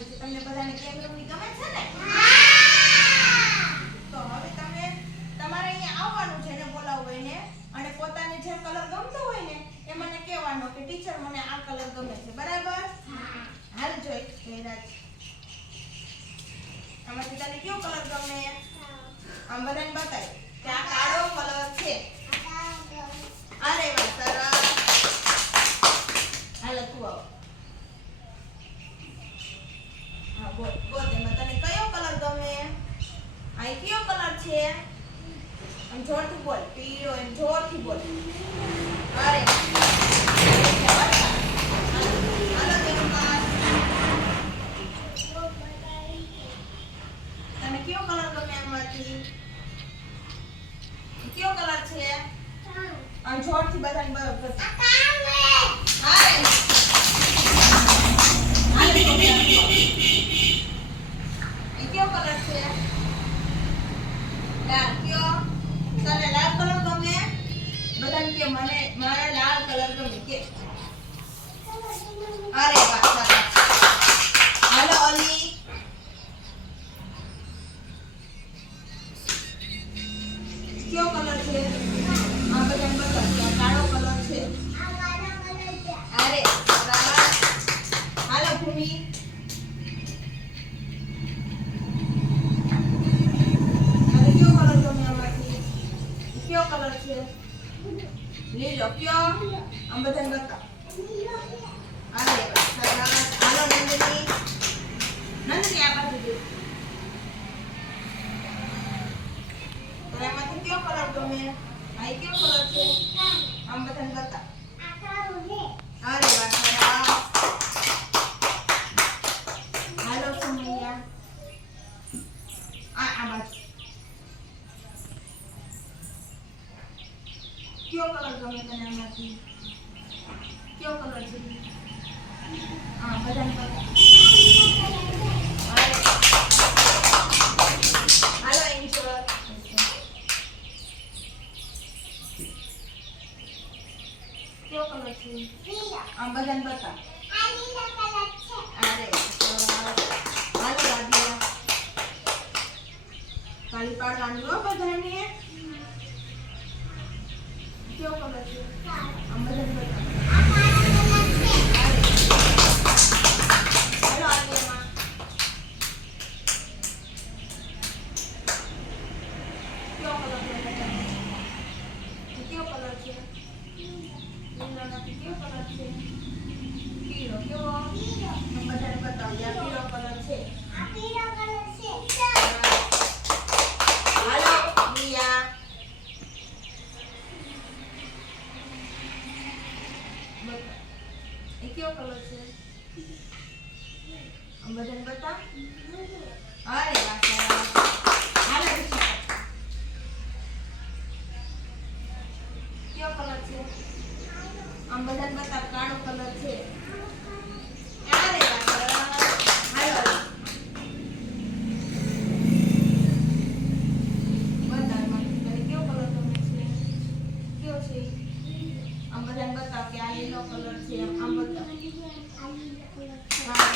આવવાની છે. તમને બધાને કેમ રમવી ગમે છે ને? તો હવે તમે તમારે અહીંયા આવવાનું છે ને બોલાવવું હોય ને અને પોતાને જે કલર ગમતો હોય ને એ મને કહેવાનો કે ટીચર મને આ કલર ગમે છે. બરાબર? હાલ જોઈ કહેરાજ. આમાંથી તને કયો કલર ગમે? આમ બધાને બતાય કે આ કાળો કલર છે. અરે વાહ સરસ. હાલો તું આવ. હા બોલ બોલ એમાં તને કયો કલર ગમે? આ કયો કલર છે? એમ જોરથી બોલ. પીળો એમ જોરથી બોલ. અરે હાલો તેનું પાસ. તને કયો કલર ગમે આમાંથી? કયો કલર છે? આમ જોરથી બધાને બરાબર. અરે એ કયો કલર છે? લાલ કયો? તને લાલ કલર ગમે? બધાને કે મને મારે લાલ કલર ગમે કે. અરે વાહ સરસ. હાલો અલી. કયો કલર છે? આ બધાને બતાવ કે આ કાળો કલર છે. અરે સરસ. હાલો ભૂમિ. અને કયો કલર ગમે આમાંથી? કયો કલર છે? લીલો કયો? આમ બધાને બતાવ. અરે વાહ સરસ. હાલો નંદની. નંદની આ બાજુ જો. તો એમાંથી કયો કલર ગમે? આ કયો કલર છે? આમ બધાને બતાવ. અરે વાહ સરસ. હાલો સુમૈયા. આ બાજુ. કયો કલર ગમે તને આમાંથી? કયો કલર છે? હા બધાને બતાવ. અરે હાલો એન્જોય. કયો કલર છે? આમ બધાને બતાવ. અરે સરસ. હાલો રાધિયા. કાળી પાડવાનું હો બધાને. કયો કલર છે? આમ બધાને બતાવ. હાલો આલિયામાં. કયો કલર છે? કયો કલર છે? લીલો નથી. કયો કલર છે? પીળો કયો? આમ બધાને બતાવ. આ પીળો કલર છે. હાલો પ્રિયા. બતાવ. એ કયો કલર છે? આમ બધાને બતાવ. અરે વાહ સરસ. હાલો ઋષિકા. કયો કલર છે? આમ બધાને બતાવ. કાળો કલર છે. અરે વાહ સરસ. હાલો બતાવ એમાંથી તને કયો કલર ગમે છે? કયો છે? આમ બધાને બતાવ કે આ લીલો કલર છે. આમ બતાવ. હા